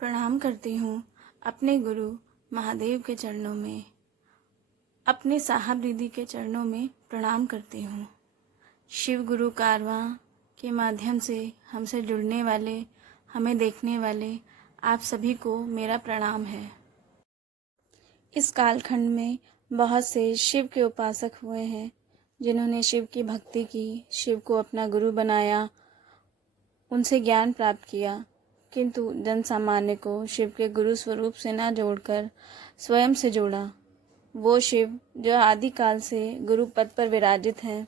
प्रणाम करती हूँ अपने गुरु महादेव के चरणों में, अपने साहब दीदी के चरणों में प्रणाम करती हूँ। शिव गुरु कारवां के माध्यम से हमसे जुड़ने वाले, हमें देखने वाले आप सभी को मेरा प्रणाम है। इस कालखंड में बहुत से शिव के उपासक हुए हैं, जिन्होंने शिव की भक्ति की, शिव को अपना गुरु बनाया, उनसे ज्ञान प्राप्त किया, किंतु जन सामान्य को शिव के गुरु स्वरूप से न जोड़कर स्वयं से जोड़ा। वो शिव जो आदिकाल से गुरु पद पर विराजित हैं,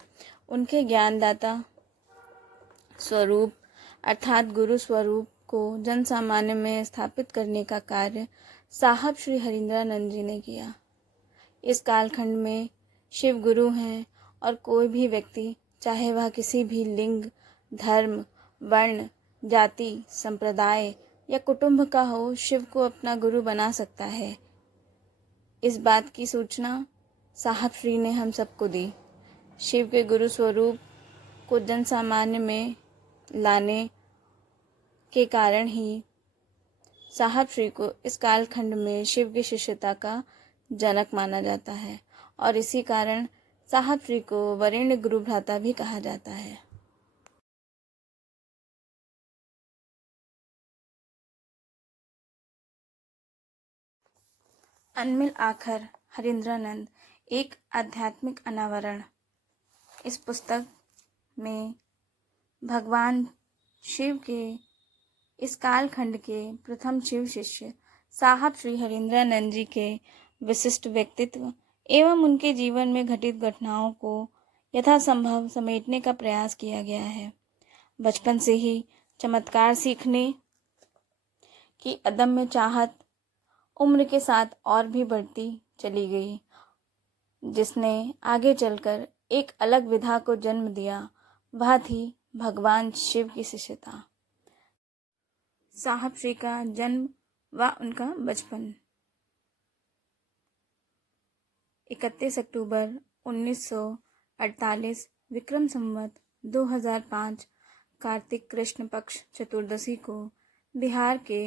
उनके ज्ञानदाता स्वरूप अर्थात गुरु स्वरूप को जन सामान्य में स्थापित करने का कार्य साहब श्री हरिंद्रानंद जी ने किया। इस कालखंड में शिव गुरु हैं और कोई भी व्यक्ति, चाहे वह किसी भी लिंग, धर्म, वर्ण, जाति, संप्रदाय या कुटुंब का हो, शिव को अपना गुरु बना सकता है। इस बात की सूचना साहब श्री ने हम सबको दी। शिव के गुरु स्वरूप को जन सामान्य में लाने के कारण ही साहब श्री को इस कालखंड में शिव की शिष्यता का जनक माना जाता है और इसी कारण साहब श्री को वरेण्य गुरु भ्राता भी कहा जाता है। अनमिल आखर हरिंद्रानंद, एक आध्यात्मिक अनावरण। इस पुस्तक में भगवान शिव के इस कालखंड के प्रथम शिव शिष्य साहब श्री हरिंद्रानंद जी के विशिष्ट व्यक्तित्व एवं उनके जीवन में घटित घटनाओं को यथासंभव समेटने का प्रयास किया गया है। बचपन से ही चमत्कार सीखने की अदम्य चाहत उम्र के साथ और भी बढ़ती चली गई, जिसने आगे चलकर एक अलग विधा को जन्म दिया। वह थी भगवान शिव की शिष्यता। साहब श्री का जन्म व उनका बचपन 31 अक्टूबर 1948 विक्रम संवत 2005 कार्तिक कृष्ण पक्ष चतुर्दशी को बिहार के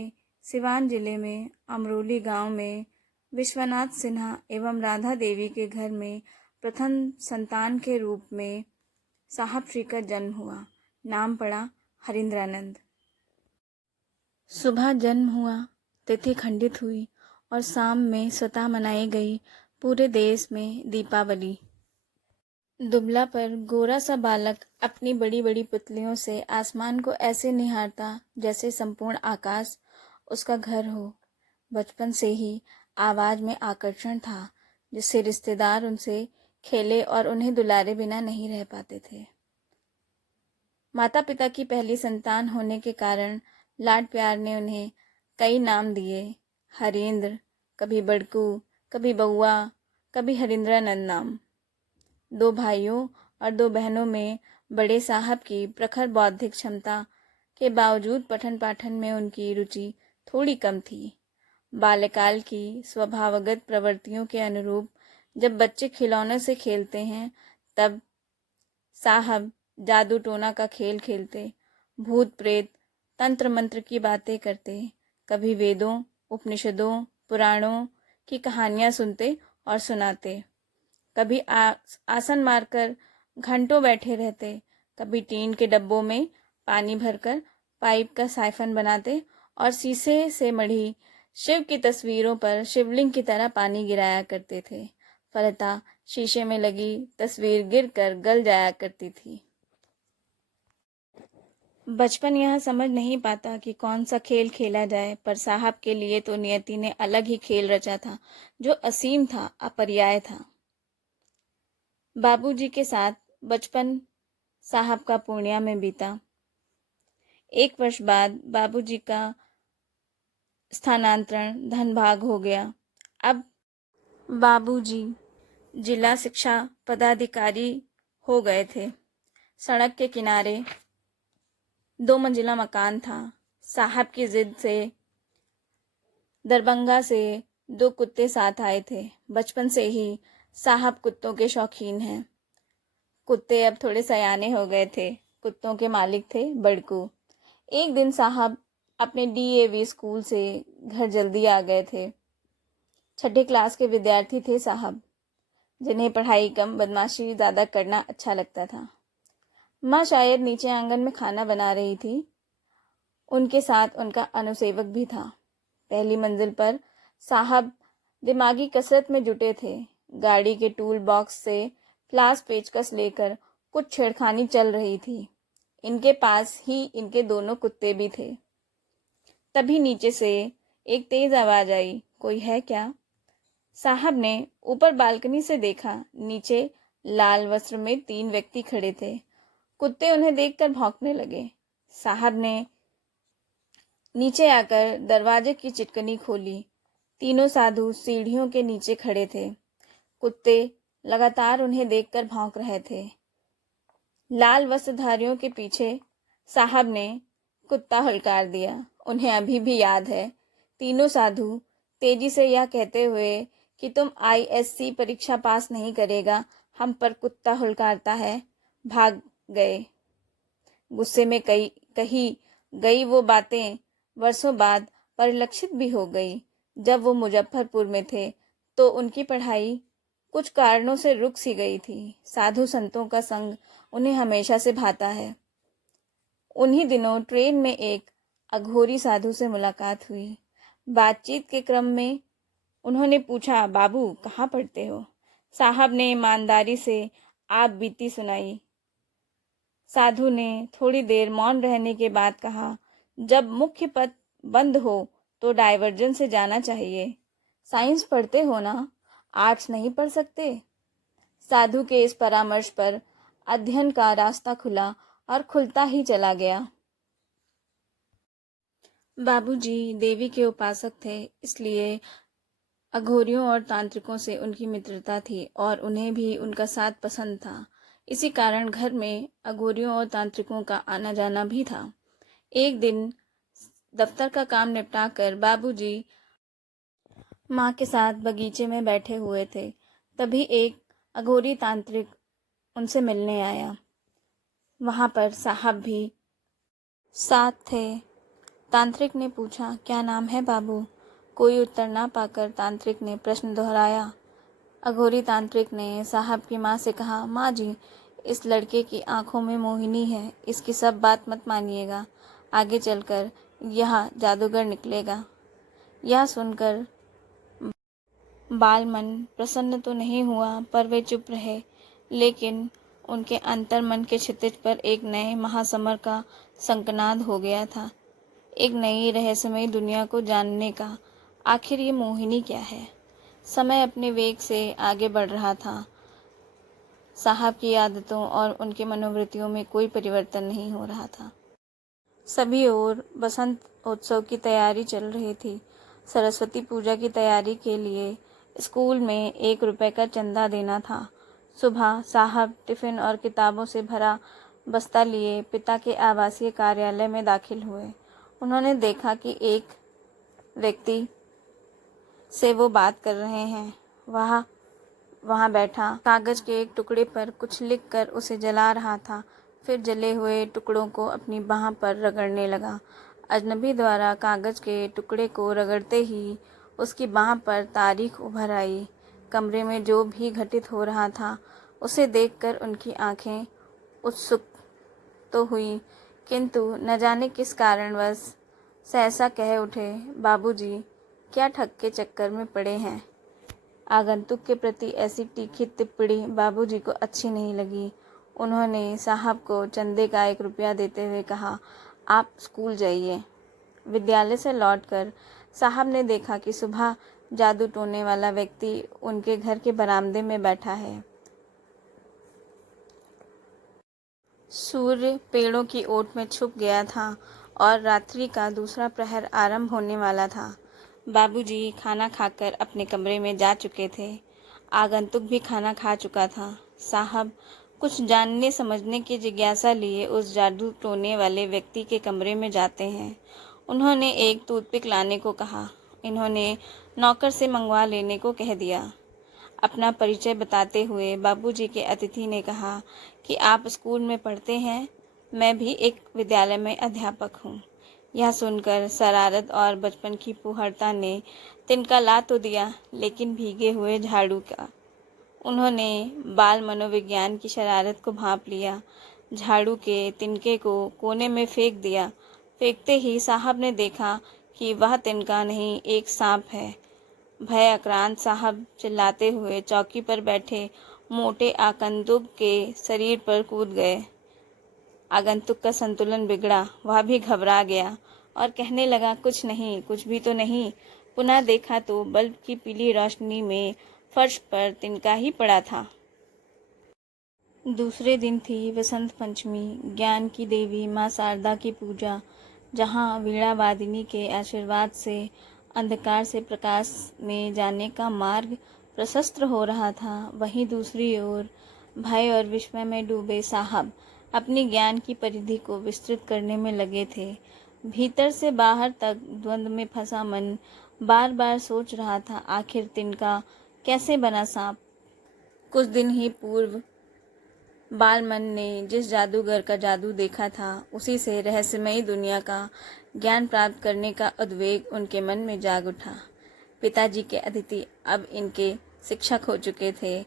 सिवान जिले में अमरोली गांव में विश्वनाथ सिन्हा एवं राधा देवी के घर में प्रथम संतान के रूप में साहब श्री का जन्म हुआ। नाम पड़ा हरिंद्रानंद। सुबह जन्म हुआ, तिथि खंडित हुई और शाम में स्वतः मनाई गई पूरे देश में दीपावली। दुबला पर गोरा सा बालक अपनी बड़ी बड़ी पुतलियों से आसमान को ऐसे निहारता जैसे संपूर्ण आकाश उसका घर हो। बचपन से ही आवाज में आकर्षण था, जिससे रिश्तेदार उनसे खेले और उन्हें दुलारे बिना नहीं रह पाते थे। माता पिता की पहली संतान होने के कारण लाड प्यार ने उन्हें कई नाम दिए। हरेंद्र, कभी बड़कू, कभी बउआ, कभी हरिंद्रानंद नाम। 2 भाइयों और 2 बहनों में बड़े साहब की प्रखर बौद्धिक क्षमता के बावजूद पठन पाठन में उनकी रुचि थोड़ी कम थी। बाल्यकाल की स्वभावगत प्रवृत्तियों के अनुरूप जब बच्चे खिलौने से खेलते हैं, तब साहब जादू टोना का खेल खेलते, भूत प्रेत, तंत्र मंत्र की बातें करते, कभी वेदों, उपनिषदों, पुराणों की कहानियां सुनते और सुनाते, कभी आसन मारकर घंटों बैठे रहते, कभी टीन के डब्बों में पानी भरकर पाइप का साइफन बनाते और शीशे से मढ़ी शिव की तस्वीरों पर शिवलिंग की तरह पानी गिराया करते थे। फलतः शीशे में लगी तस्वीर गिरकर गल जाया करती थी। बचपन यह समझ नहीं पाता कि कौन सा खेल खेला जाए, पर साहब के लिए तो नियति ने अलग ही खेल रचा था, जो असीम था, अपर्याय था। बाबूजी के साथ बचपन साहब का पूर्णिया में बीता। 1 वर्ष बाद बाबूजी का स्थानांतरण धनबाद हो गया। अब बाबूजी जिला शिक्षा पदाधिकारी हो गए थे। सड़क के किनारे 2 मंजिला मकान था। साहब की जिद से दरभंगा से 2 कुत्ते साथ आए थे। बचपन से ही साहब कुत्तों के शौकीन हैं। कुत्ते अब थोड़े सयाने हो गए थे। कुत्तों के मालिक थे बड़कू। एक दिन साहब अपने डीएवी स्कूल से घर जल्दी आ गए थे। छठे क्लास के विद्यार्थी थे साहब, जिन्हें पढ़ाई कम बदमाशी ज़्यादा करना अच्छा लगता था। माँ शायद नीचे आंगन में खाना बना रही थी। उनके साथ उनका अनुसेवक भी था। पहली मंजिल पर साहब दिमागी कसरत में जुटे थे। गाड़ी के टूल बॉक्स से फ्लास पेचकस लेकर कुछ छेड़खानी चल रही थी। इनके पास ही इनके दोनों कुत्ते भी थे। तभी नीचे से एक तेज आवाज आई, कोई है क्या? साहब ने ऊपर बालकनी से देखा। नीचे लाल वस्त्र में 3 व्यक्ति खड़े थे। कुत्ते उन्हें देखकर भौंकने लगे। साहब ने नीचे आकर दरवाजे की चिटकनी खोली। तीनों साधु सीढ़ियों के नीचे खड़े थे। कुत्ते लगातार उन्हें देखकर भौंक रहे थे। लाल वस्त्रधारियों के पीछे साहब ने कुत्ता हुलकार दिया। उन्हें अभी भी याद है। तीनों साधु तेजी से यह कहते हुए कि तुम आईएससी परीक्षा पास नहीं करेगा, हम पर कुत्ता हुलकारता है, भाग गए। गुस्से में कही गई वो बातें वर्षों बाद परिलक्षित भी हो गई। जब वो मुजफ्फरपुर में थे तो उनकी पढ़ाई कुछ कारणों से रुक सी गई थी। साधु संतों का संग उन्हें हमेशा से भाता है। उन्हीं दिनों ट्रेन में एक अघोरी साधु से मुलाकात हुई। बातचीत के क्रम में उन्होंने पूछा, बाबू कहाँ पढ़ते हो? साहब ने ईमानदारी से आप बीती सुनाई। साधु ने थोड़ी देर मौन रहने के बाद कहा, जब मुख्य पथ बंद हो तो डायवर्जन से जाना चाहिए। साइंस पढ़ते हो ना, आर्ट्स नहीं पढ़ सकते? साधु के इस परामर्श पर अध्ययन का रास्ता खुला और खुलता ही चला गया। बाबूजी देवी के उपासक थे, इसलिए अघोरियों और तांत्रिकों से उनकी मित्रता थी और उन्हें भी उनका साथ पसंद था। इसी कारण घर में अघोरियों और तांत्रिकों का आना जाना भी था। एक दिन दफ्तर का काम निपटाकर बाबूजी माँ के साथ बगीचे में बैठे हुए थे। तभी एक अघोरी तांत्रिक उनसे मिलने आया। वहाँ पर साहब भी साथ थे। तांत्रिक ने पूछा, क्या नाम है बाबू? कोई उत्तर ना पाकर तांत्रिक ने प्रश्न दोहराया। अघोरी तांत्रिक ने साहब की माँ से कहा, माँ जी, इस लड़के की आंखों में मोहिनी है, इसकी सब बात मत मानिएगा, आगे चलकर यह जादूगर निकलेगा। यह सुनकर बालमन प्रसन्न तो नहीं हुआ, पर वे चुप रहे। लेकिन उनके अंतर्मन के क्षितिज पर एक नए महासमर का संकनाद हो गया था, एक नई रहस्यमयी दुनिया को जानने का। आखिर ये मोहिनी क्या है? समय अपने वेग से आगे बढ़ रहा था। साहब की आदतों और उनकी मनोवृत्तियों में कोई परिवर्तन नहीं हो रहा था। सभी ओर बसंत उत्सव की तैयारी चल रही थी। सरस्वती पूजा की तैयारी के लिए स्कूल में 1 रुपए का चंदा देना था। सुबह साहब टिफ़िन और किताबों से भरा बस्ता लिए पिता के आवासीय कार्यालय में दाखिल हुए। उन्होंने देखा कि एक व्यक्ति से वो बात कर रहे हैं। वहाँ बैठा कागज के एक टुकड़े पर कुछ लिखकर उसे जला रहा था, फिर जले हुए टुकड़ों को अपनी बाह पर रगड़ने लगा। अजनबी द्वारा कागज के टुकड़े को रगड़ते ही उसकी बाह पर तारीख उभर आई। कमरे में जो भी घटित हो रहा था उसे देखकर उनकी आंखें उत्सुक तो हुई, किंतु न जाने किस कारणवश सहसा कह उठे, बाबूजी, क्या ठग के चक्कर में पड़े हैं? आगंतुक के प्रति ऐसी तीखी टिप्पणी बाबूजी को अच्छी नहीं लगी। उन्होंने साहब को चंदे का 1 रुपया देते हुए कहा, आप स्कूल जाइए। विद्यालय से लौटकर साहब ने देखा कि सुबह जादू टोने वाला व्यक्ति उनके घर के बरामदे में बैठा है। सूर्य पेड़ों की ओट में छुप गया था और रात्रि का दूसरा प्रहर आरंभ होने वाला था। बाबूजी खाना खाकर अपने कमरे में जा चुके थे। आगंतुक भी खाना खा चुका था। साहब कुछ जानने समझने की जिज्ञासा लिए उस जादू टोने वाले व्यक्ति के कमरे में जाते हैं। उन्होंने एक टूथपिक लाने को कहा। इन्होंने नौकर से मंगवा लेने को कह दिया। अपना परिचय बताते हुए बाबूजी के अतिथि ने कहा कि आप स्कूल में पढ़ते हैं, मैं भी एक विद्यालय में अध्यापक हूँ। यह सुनकर शरारत और बचपन की फुहरता ने तिनका ला तो दिया, लेकिन भीगे हुए झाड़ू का। उन्होंने बाल मनोविज्ञान की शरारत को भांप लिया, झाड़ू के तिनके को कोने में फेंक दिया। फेंकते ही साहब ने देखा कि वह तिनका नहीं, एक सांप है। भय आक्रांत साहब चिल्लाते हुए चौकी पर बैठे मोटे आगंतुक के शरीर पर कूद गए। आगंतुक का संतुलन बिगड़ा, वह भी घबरा गया और कहने लगा, कुछ नहीं, कुछ भी तो नहीं। पुनः देखा तो बल्ब की पीली रोशनी में फर्श पर तिनका ही पड़ा था। दूसरे दिन थी वसंत पंचमी, ज्ञान की देवी माँ शारदा की पूजा। जहाँ वीणा वादिनी के आशीर्वाद से अंधकार से प्रकाश में जाने का मार्ग प्रशस्त हो रहा था, वहीं दूसरी ओर भय और विस्मय में डूबे साहब अपनी ज्ञान की परिधि को विस्तृत करने में लगे थे। भीतर से बाहर तक द्वंद्व में फंसा मन बार बार सोच रहा था, आखिर तिनका कैसे बना सांप। कुछ दिन ही पूर्व बालमन ने जिस जादूगर का जादू देखा था, उसी से रहस्यमयी दुनिया का ज्ञान प्राप्त करने का उद्वेग उनके मन में जाग उठा। पिताजी के अतिथि अब इनके शिक्षक हो चुके थे।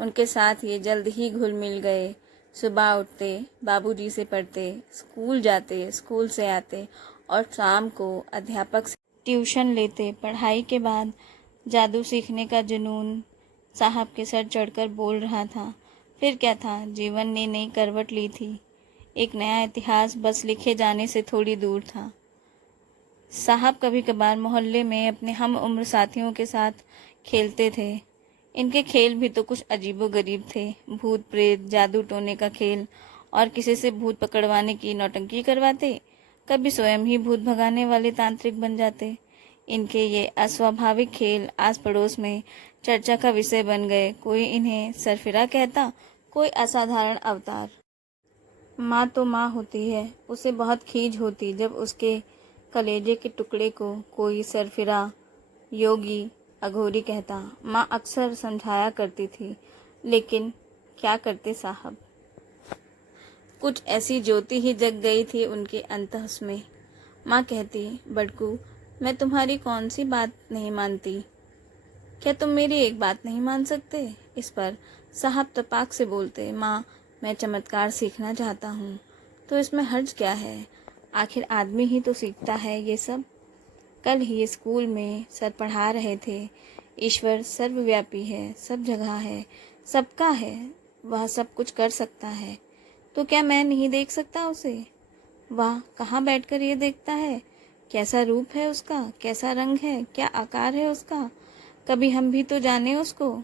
उनके साथ ये जल्द ही घुल मिल गए। सुबह उठते, बाबूजी से पढ़ते, स्कूल जाते, स्कूल से आते और शाम को अध्यापक से ट्यूशन लेते। पढ़ाई के बाद जादू सीखने का जुनून साहब के सर चढ़कर बोल रहा था। फिर क्या था, जीवन ने नई करवट ली थी। एक नया इतिहास बस लिखे जाने से थोड़ी दूर था। साहब कभी कभार मोहल्ले में अपने हम उम्र साथियों के साथ खेलते थे। इनके खेल भी तो कुछ अजीबोगरीब थे। भूत प्रेत, जादू टोने का खेल और किसी से भूत पकड़वाने की नौटंकी करवाते। कभी स्वयं ही भूत भगाने वाले तांत्रिक बन जाते। इनके ये अस्वाभाविक खेल आस पड़ोस में चर्चा का विषय बन गए। कोई इन्हें सरफिरा कहता, कोई असाधारण अवतार। माँ तो माँ होती है, उसे बहुत खीज होती जब उसके कलेजे के टुकड़े को कोई सरफिरा, योगी, अघोरी कहता। माँ अक्सर समझाया करती थी, लेकिन क्या करते साहब। कुछ ऐसी ज्योति ही जग गई थी उनके अंतस में। माँ कहती, बड़कू, मैं तुम्हारी कौन सी बात नहीं मानती? क्या तुम मेरी एक बात नहीं मान सकते? इस पर साहब तपाक से बोलते, माँ, मैं चमत्कार सीखना चाहता हूँ। तो इसमें हर्ज क्या है? आखिर आदमी ही तो सीखता है ये सब। कल ही स्कूल में सर पढ़ा रहे थे, ईश्वर सर्वव्यापी है, सब जगह है, सबका है, वह सब कुछ कर सकता है। तो क्या मैं नहीं देख सकता उसे? वह कहाँ बैठकर ये देखता है? कैसा रूप है उसका, कैसा रंग है, क्या आकार है उसका? कभी हम भी तो जाने उसको।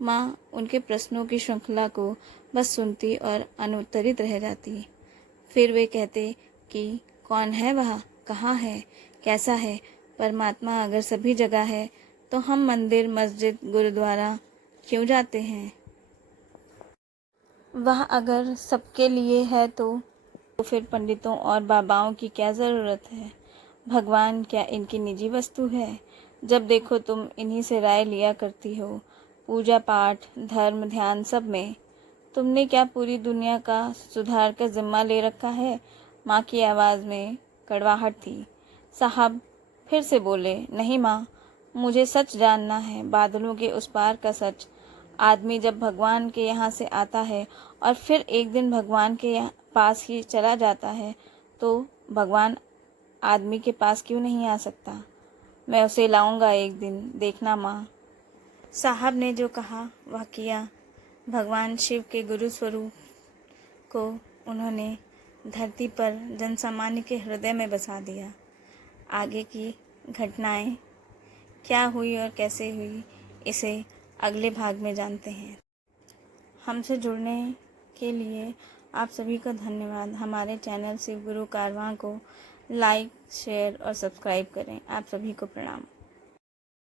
माँ उनके प्रश्नों की श्रृंखला को बस सुनती और अनुत्तरित रह जाती। फिर वे कहते कि कौन है वह, कहाँ है, कैसा है? परमात्मा अगर सभी जगह है तो हम मंदिर, मस्जिद, गुरुद्वारा क्यों जाते हैं? वह अगर सबके लिए है तो फिर पंडितों और बाबाओं की क्या ज़रूरत है? भगवान क्या इनकी निजी वस्तु है? जब देखो तुम इन्हीं से राय लिया करती हो, पूजा पाठ, धर्म, ध्यान सब में। तुमने क्या पूरी दुनिया का सुधार का जिम्मा ले रखा है? माँ की आवाज़ में कड़वाहट थी। साहब फिर से बोले, नहीं माँ, मुझे सच जानना है, बादलों के उस पार का सच। आदमी जब भगवान के यहाँ से आता है और फिर एक दिन भगवान के पास ही चला जाता है, तो भगवान आदमी के पास क्यों नहीं आ सकता? मैं उसे लाऊंगा एक दिन, देखना माँ। साहब ने जो कहा वह किया। भगवान शिव के गुरु स्वरूप को उन्होंने धरती पर जनसामान्य के हृदय में बसा दिया। आगे की घटनाएं क्या हुई और कैसे हुई, इसे अगले भाग में जानते हैं। हमसे जुड़ने के लिए आप सभी का धन्यवाद। हमारे चैनल शिव गुरु कारवां को लाइक, शेयर और सब्सक्राइब करें। आप सभी को प्रणाम।